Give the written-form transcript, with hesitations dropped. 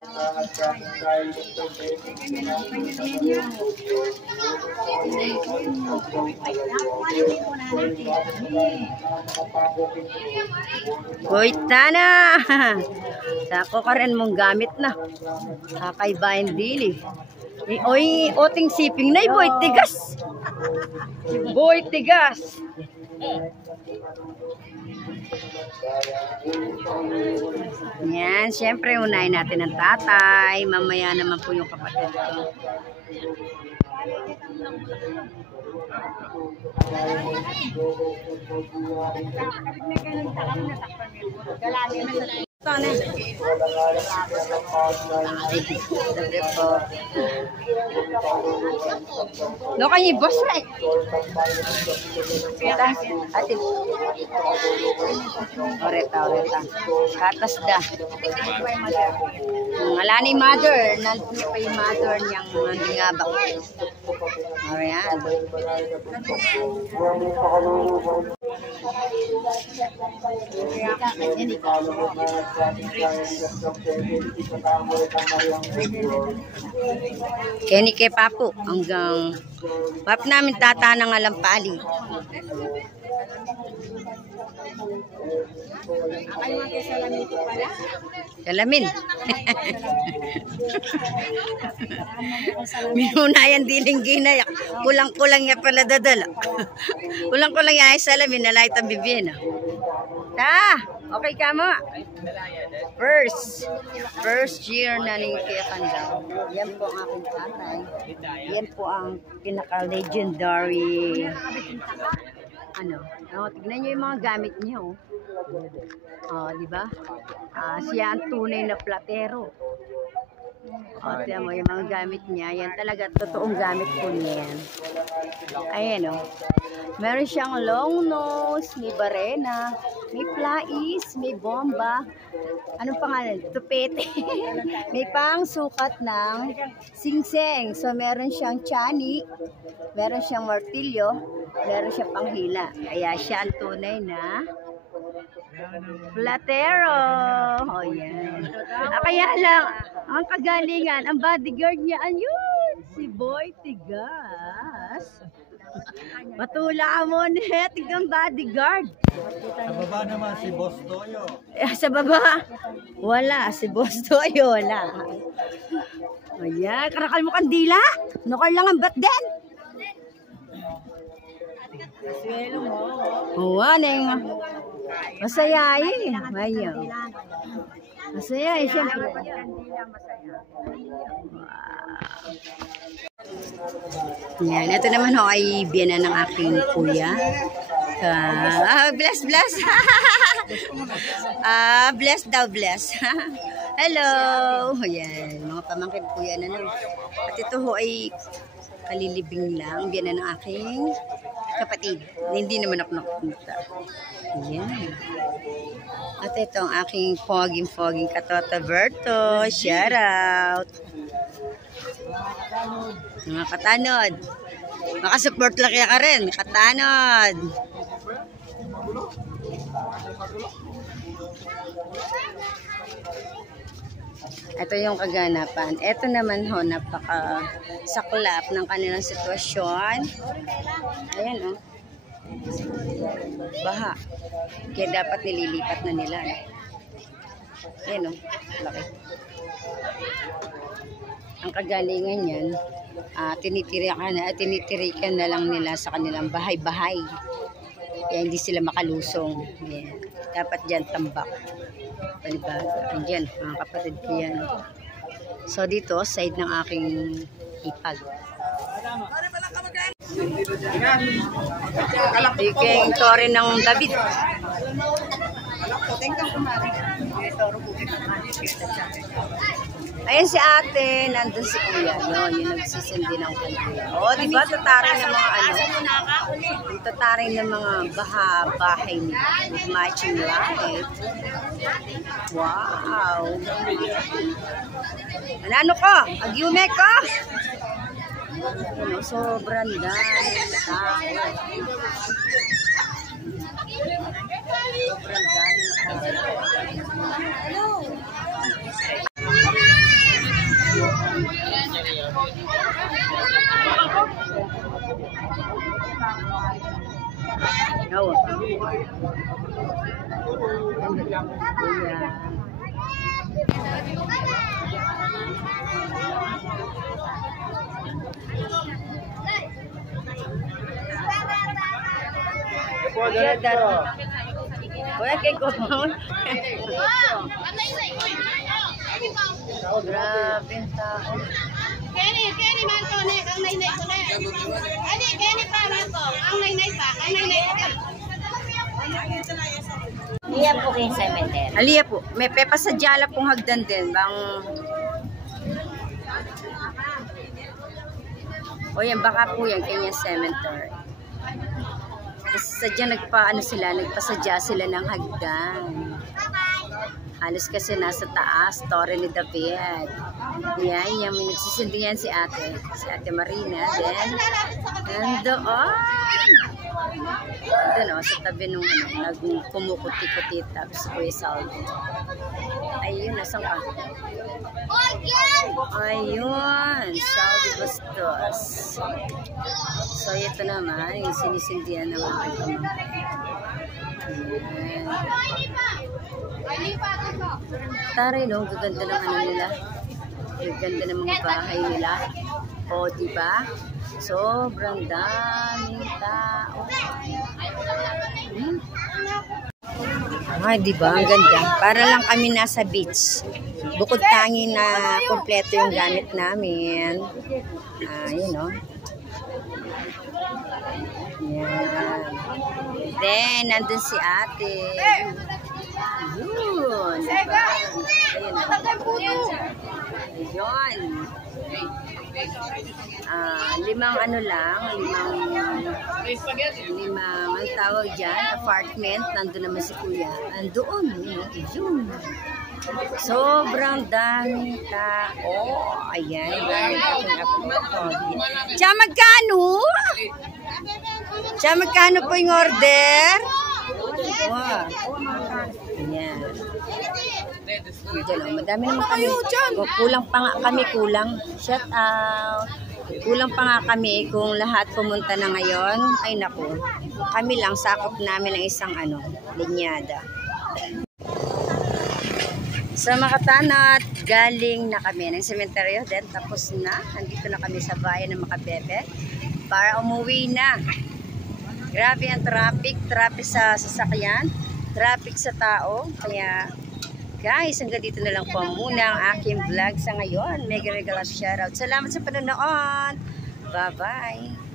Hoy, tana! Sako ka rin mong gamit na. Kakaibahin dili. Oy, oting siping na, boy, tigas. Boy, tigas. Yan, syempre unahin natin ang tatay. Mamaya naman po yung kapatid ko. No, kanya boss right. Atin. Oreta. Katas da. Alani mother, nanti pa yung mother niyang nangingabak. Ayan. Kenny kay Papo hanggang pap namin tata ng alampali. Salamin. Minunayan dining ginayak. Kulang-kulang ya pala dadala. Kulang-kulang ya ay salamin na lahat ang bibiyena. Ta, okay ka mo? First year na ning Kanda. Yan po ang aking tatay. Yan po ang pinaka-legendary tignan niyo yung mga gamit niyo. Di ba? Siya ang tunay na platero. Tignan mo yung mga gamit niya. Yan talaga totoong gamit po niya. Ayan meron siyang long nose, may barena, may plais, may bomba. Anong pangalan? Tupete. May pang sukat ng singseng. So meron siyang chani, meron siyang martilyo, meron siyang panghila. Kaya siya ang tunay na platero. Yan. Kaya lang, ang kagalingan, ang bodyguard niya, ayun, si Boy Tigas. Matula mo na, tigang bodyguard. Sa baba naman si Boss Toyo. Sa baba, wala. Si Boss Toyo, wala. Ayan, karakal mo kandila. Nukar lang ang bat din. Neng. Masayayin. Ayaw. Masayayin, siyempre. Yan, ito naman ay biyana ng aking kuya. Bless. Bless. Hello. Yan, mga pamangkin kuya na lang. At ito ay kalilibing lang, biyana ng aking kapatid. Hindi naman ako nakapunta. Yan. At ito ang aking foging Katota Berto. Shout out. Mga katanod. Makasupport lang kaya ka rin. Katanod. Ito yung kaganapan. Ito naman napaka-saklap ng kanilang sitwasyon. Ayan baha. Kaya dapat nililipat na nila. Ayan laki. Ang kagalingan yan, tinitirikan na lang nila sa kanilang bahay-bahay. Kaya hindi sila makalusong. Ayan. Dapat dyan tambak. Diba? Diyan, mga kapatid ko yan. So dito, side ng aking ipag. Iking tori ng David. Ayan si ate, nandun si kuya, yung nagsisindi ng kanila. Diba, tatarin ng mga tatarin ng mga bahay nila. With matching light. Wow. Ano ko? Agyume ko? Sobrang dahil. Sobrang dahil. Kuya, kay ko mo. Grabe ang tao. Kenny man ko ne, ang nainay ko na. Ani, Kenny pa man ko. Ang nainay pa, ang nainay ko. Iya po kayo cemetery. Aliya po, may pepa sa Jala pong hagdan din. Bang... O yan, baka po yan, kanya cemetery. Kasi sadya nagpasadya sila ng hagdan. Halos kasi nasa taas, Torre ni David. Yan, yung nagsisindi yan si Ate Marina. Then, nandoon. Doon sa tabi nung nagkumukuti-kuti tapos Kuya Salvi. Ayun, nasan ka? Ayun, Salvi Bastos. So, ito naman, yung sinisindihan ng mga kamang. Taray, no? Gaganda ng ano nila. Gaganda ng mga bahay nila. O, diba? Sobrang daming tao. Ay, diba? Ang ganda. Para lang kami nasa beach. Bukod tangi na kompleto yung gamit namin. Yun, no? Yan. Then, nandun si Ate. Yun. Diba? Ayun. Ayun. Limang ang tawag dyan, apartment. Nandun naman si Kuya. Nandoon. Yun. Sobrang daming tao. Ayan. Tiya, magkano? Tiya, magkano po yung order? Wow. Ayan. Madami naman kami. Kulang pa nga kami, Shout out. Kulang pa nga kami kung lahat pumunta na ngayon. Ay naku. Kami lang, sakop namin ng isang linyada. Sa Makatanat, galing na kami ng sementeryo. Then tapos na. Nandito na kami sa bayan ng Makabebe para umuwi na. Grabe ang traffic sa sasakyan, traffic sa tao. Kaya guys, hanggang dito na lang po muna ang aking vlog sa ngayon. Mega shoutout. Salamat sa panonood. Bye-bye.